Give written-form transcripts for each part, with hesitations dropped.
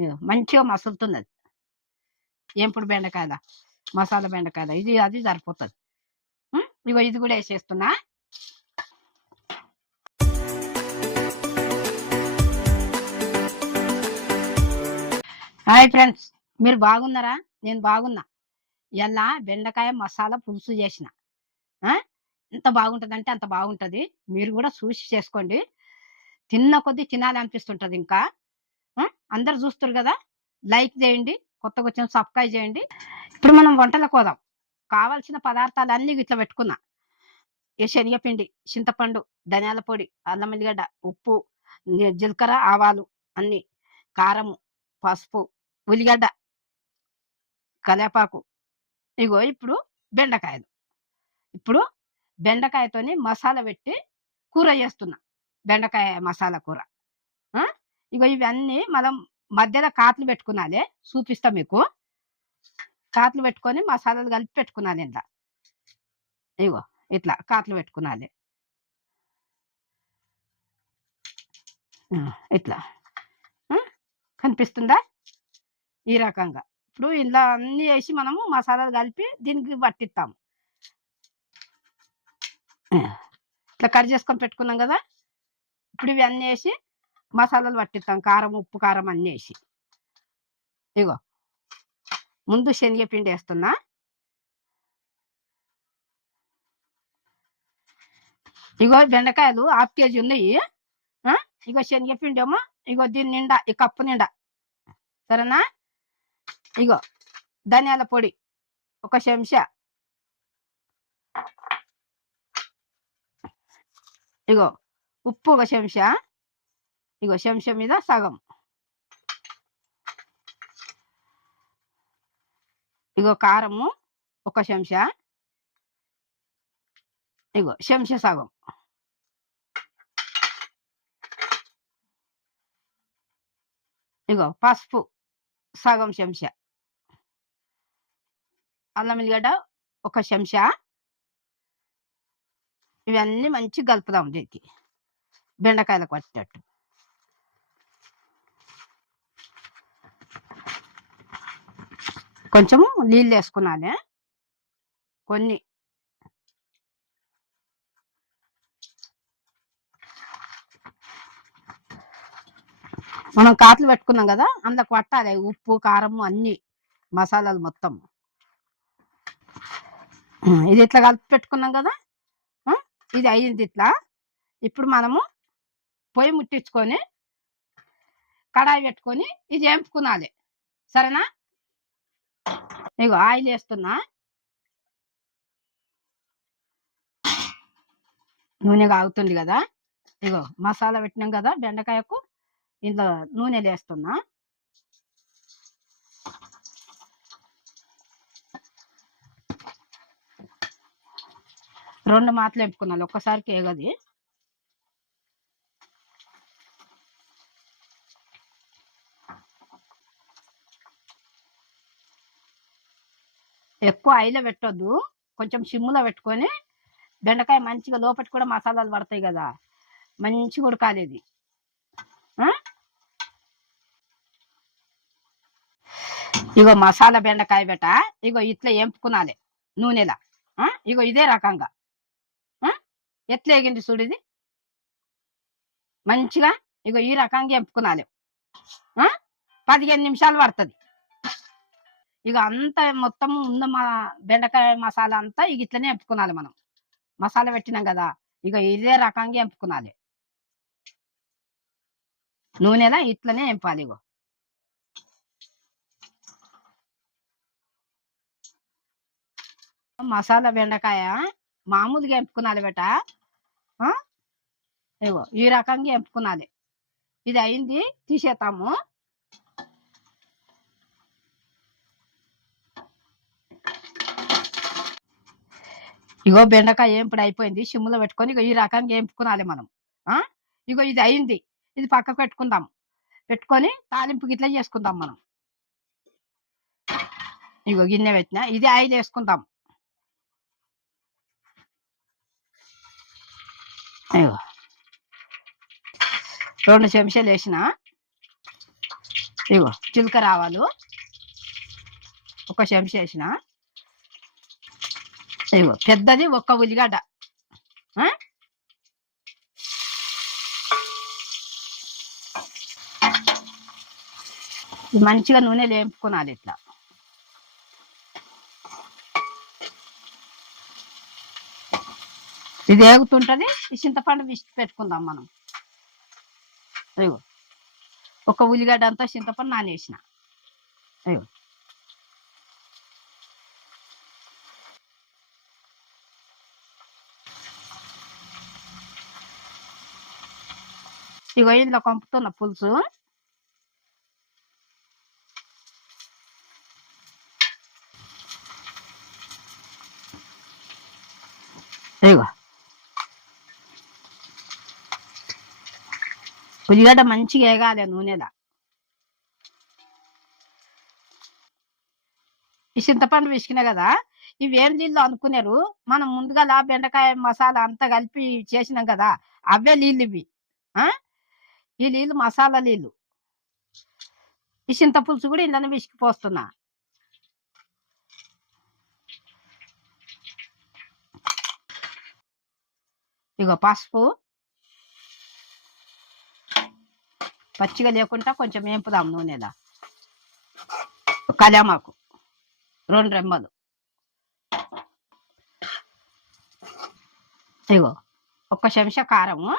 ఇగో మంచిగా మసులుతుంది అది. ఏంపుడు బెండకాయల, మసాలా బెండకాయల ఇది అది సరిపోతది. ఇగో ఇది కూడా ఏసేస్తున్నా. హాయ్ ఫ్రెండ్స్, మీరు బాగున్నారా? నేను బాగున్నా. ఇయాల బెండకాయ మసాలా పులుసు చేసిన. ఆ! ఎంత బాగుంటదంటే అంత బాగుంటది. మీరు కూడా చూసి చేసుకోండి. తిన్న కొద్దీ తినాలనిపిస్తుంటది ఇంకా. ఆ! అందరూ చూస్తుర్రు గదా! లైక్ చేయండి. కొత్తగొచ్చిన సబ్స్క్రైబ్ చేయండి. ఇప్పుడు మనం వంటలకు పోదాం. కావాల్సిన పదార్థాలన్నీ ఇట్లా పెట్టుకున్నా. శనగపిండి, చింతపండు, ధనియాల పొడి, అల్లం ఎల్లిగడ్డ, ఉప్పు, జీలకర్ర, ఆవాలు అన్నీ, కారము, పసుపు, ఉల్లిగడ్డ, కరివేపాకు. ఇగో ఇప్పుడు బెండకాయలు. ఇప్పుడు బెండకాయతోని మసాలా పెట్టి కూర చేస్తున్నా. బెండకాయ మసాలా కూర. ఆ! ఇగో ఇవన్నీ మనం మధ్యలో కాట్లు పెట్టుకున్నాలే. చూపిస్తా మీకు. కాట్లు పెట్టుకొని మసాలాలు కలిపి పెట్టుకున్నాను ఇందులో. ఇగో ఇట్లా కాట్లు పెట్టుకున్నాలి. ఇట్లా. ఆ! కనిపిస్తుందా? ఈ రకంగా. ఇప్పుడు ఇందులో అన్నీ ఏసి మనము మసాలాలు కలిపి దీనికి పట్టిస్తాము. ఇట్లా కట్ చేసుకొని పెట్టుకున్నాం గదా! ఇప్పుడు ఇవన్నీ ఏసి మసాలాలు పట్టిస్తాం. కారం, ఉప్పు, కారం అన్నీ ఏసి. ఇగో ముందు శనగపిండి ఏస్తున్నా. ఇగో బెండకాయలు హాఫ్ కేజీ ఉన్నాయి. ఆ! ఇగో శనగపిండేమో ఇగో దీని నిండా ఈ కప్పు నిండా. సరేనా? ఇగో ధనియాల పొడి ఒక చెంచా. ఇగో ఉప్పు ఒక చెంచా. ఇగో చెంచా మీద సగం. ఇగో కారము ఒక చెంచా. ఇగో చెంచా సగం. ఇగో పసుపు సగం చెంచా. అల్లం ఎల్లిగడ్డ ఒక చెంచా. ఇవన్నీ మంచిగా కలుపుదాం దీనికి. బెండకాయలకు పట్టేటట్టు. కొంచెము నీళ్ళు వేసుకున్నానే కొన్ని. మనం కాట్లు పెట్టుకున్నాం కదా, అందులోకి పట్టాలి ఉప్పు, కారము అన్నీ మసాలాలు మొత్తం. ఇది ఇట్లా కలిపి పెట్టుకున్నాం కదా. ఇది అయ్యింది ఇట్లా. ఇప్పుడు మనము పొయ్యి ముట్టించుకొని కడాయి పెట్టుకొని ఇది వేపుకునాలి. సరేనా? ఇగో ఆయిల్ వేస్తున్నా. నూనె కాగుతుంది కదా. ఇగో మసాలా పెట్టినాం కదా బెండకాయకు, ఇందులో నూనె వేస్తున్నా. రెండు మాటలు వేపుకున్నాను, ఒక్కసారికి ఏగది. ఎక్కువ ఆయిల్ పెట్టొద్దు, కొంచెం సిమ్ములో పెట్టుకొని బెండకాయ మంచిగా లోపటి కూడా మసాలాలు పడతాయి కదా, మంచిగా ఉడకాలి ఇది. ఇగో మసాలా బెండకాయ బెట ఇగో ఇట్లా ఎంపుకునాలి నూనెలా. ఇగో ఇదే రకంగా ఎట్లా ఎగింది చూడు ఇది మంచిగా. ఇగో ఈ రకంగా ఎంపుకునాలి. 15 నిమిషాలు పడుతుంది. ఇక అంతా మొత్తం ఉన్న మా బెండకాయ మసాలా అంతా ఇక ఇట్లనే ఎంపుకునాలి మనం. మసాలా పెట్టినాం కదా, ఇక ఇదే రకంగా ఎంపుకునాలి. నూనెలా ఇట్లనే ఎంపాలి. ఇగో మసాలా బెండకాయ మామూలుగా ఎంపుకునాలి బెట. ఇగో ఈ రకంగా ఎంపుకునాలి. ఇది అయింది, తీసేతాము. ఇగో బెండకాయ ఏంపుడు అయిపోయింది. సిమ్ములో పెట్టుకొని ఇగో ఈ రకంగా ఏంపుకునాలి మనం. ఇగో ఇది అయింది, ఇది పక్కకు పెట్టుకుందాం. పెట్టుకొని తాలింపు గిట్లా చేసుకుందాం మనం. ఇగో గిన్నె పెట్టిన, ఇది ఆయిల్ వేసుకుందాం. ఇగో 2 చెంచాలు వేసిన. ఇగో జీలకర్ర ఆవాలు ఒక చెంచా వేసిన. ఇగో పెద్దది ఒక్క ఉల్లిగడ్డ. మంచిగా నూనె లేపుకోనాలి ఇట్లా. ఇది ఏగుతుంటది. ఈ చింతపండు విసి పెట్టుకుందాం మనం. అయ్యో ఒక ఉల్లిగడ్డ అంతా చింతపండు నానేసిన. అయ్యో ఇగో ఇందులో పంపుతున్న పులుసు. ఇగో ఉల్లిగడ్డ మంచిగా వేగాలి నూనెలా. ఈ చింతపండు విసికినా కదా, ఇవి ఏం నీళ్ళు అనుకున్నారు. మనం ముందుగా బెండకాయ మసాలా అంతా కలిపి చేసినాం కదా, అవే నీళ్ళు ఇవి. ఈ నీళ్ళు మసాలా నీళ్ళు. ఈ చింత పులుసు కూడా ఇందులో విసికిపోస్తున్నా. ఇగో పసుపు పచ్చిగా లేకుండా కొంచెం వేపుదాం నూనెలా. కళ్యామాకు 2 రెమ్మలు. ఇగో ఒక చెంచా కారము.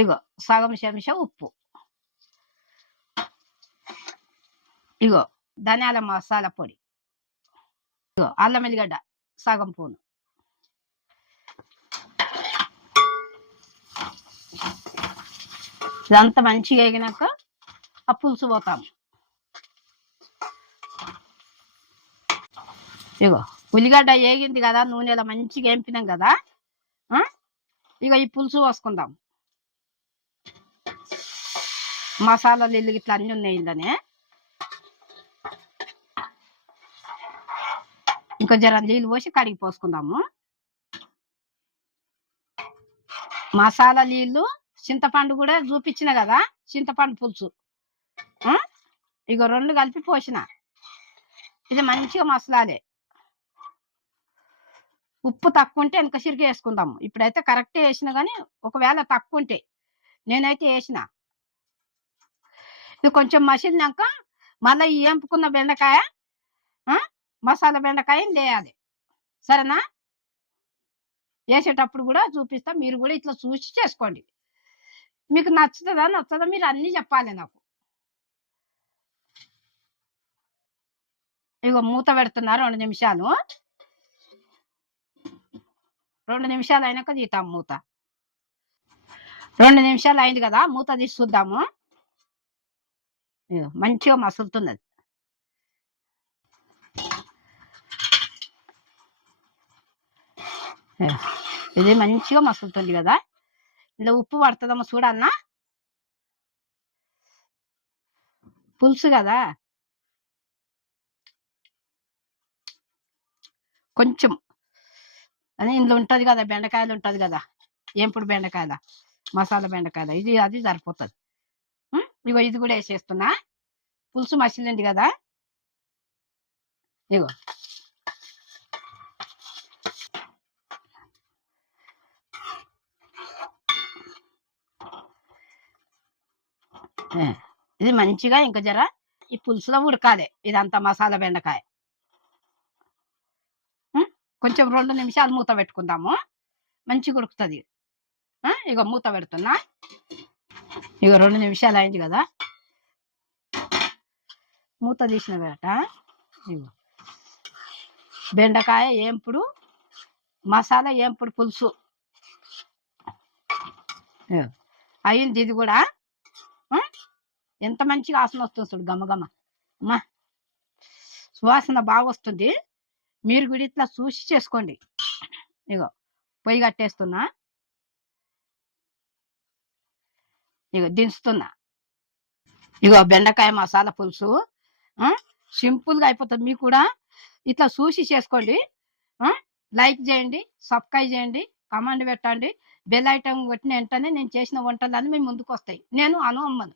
ఇగో సగం చెంచా ఉప్పు. ఇగో ధనియాల మసాలా పొడి. ఇగో అల్లం ఎల్లిగడ్డ సగం పూను. ఇదంతా మంచిగా వేగినాక ఆ పులుసు పోతాము. ఇగో ఉల్లిగడ్డ వేగింది కదా, నూనెలో మంచిగా వేపినాం కదా. ఇక ఈ పులుసు పోసుకుందాం. మసాలా నీళ్ళు ఇట్లా అన్నీ ఉన్నాయి ఇందనే. ఇంకా జర నీళ్ళు పోసి కడిగి పోసుకుందాము. మసాలా నీళ్ళు చింతపండు కూడా చూపించిన కదా, చింతపండు పులుసు. ఇక 2 కలిపి పోసిన. ఇది మంచిగా మసలాలే. ఉప్పు తక్కువ ఉంటే వెనక సిరికి వేసుకుందాము. ఇప్పుడైతే కరెక్ట్ వేసిన, కానీ ఒకవేళ తక్కువ ఉంటే నేనైతే వేసిన. ఇది కొంచెం మసిలినాక మళ్ళీ ఈ ఎంపుకున్న బెండకాయ, మసాలా బెండకాయ వేయాలి. సరేనా? వేసేటప్పుడు కూడా చూపిస్తా, మీరు కూడా ఇట్లా చూసి చేసుకోండి. మీకు నచ్చుతుందా నచ్చదా మీరు అన్నీ చెప్పాలి నాకు. ఇగో మూత పెడుతున్నా 2 నిమిషాలు. 2 నిమిషాలు అయినాక తీతాం మూత. 2 నిమిషాలు అయింది కదా, మూత తీసి చూద్దాము. మంచిగా మసులుతున్నది. ఇది మంచిగా మసులుతుంది కదా. ఇలా ఉప్పు పడుతుందమ్మా చూడన్నా. పులుసు కదా, కొంచెం అని ఇందులో ఉంటుంది కదా, బెండకాయలు ఉంటుంది కదా, ఏంపుడు బెండకాయల మసాలా బెండకాయల ఇది అది సరిపోతుంది. ఇగో ఇది కూడా వేసేస్తున్నా. పులుసు మసిలింది కదా. ఇగో ఇది మంచిగా ఇంకా జర ఈ పులుసులో ఉడకాలి ఇదంతా మసాలా బెండకాయ. కొంచెం 2 నిమిషాలు మూత పెట్టుకుందాము, మంచిగా ఉడుకుతుంది. ఇక మూత పెడుతున్నా. ఇక 2 నిమిషాలు అయింది కదా, మూత తీసిన బేట. ఇగో బెండకాయ ఏంపుడు మసాలా ఏంపుడు పులుసు అయింది. ఇది కూడా ఎంత మంచిగా వాసన వస్తుంది చూడు, గమగమ. అమ్మా సువాసన బాగా వస్తుంది. మీరు కూడా ఇట్లా చూసి చేసుకోండి. ఇగో పొయ్యి కట్టేస్తున్నా. ఇగో దించుతున్నా. ఇగో బెండకాయ మసాలా పులుసు సింపుల్గా అయిపోతుంది. మీకు కూడా ఇట్లా చూసి చేసుకోండి. లైక్ చేయండి, సబ్స్క్రైబ్ చేయండి, కామెంట్ పెట్టండి. బెల్ ఐటెమ్ కొట్టిన వెంటనే నేను చేసిన వంటలన్నీ మీ ముందుకొస్తాయి. నేను అను అమ్మను.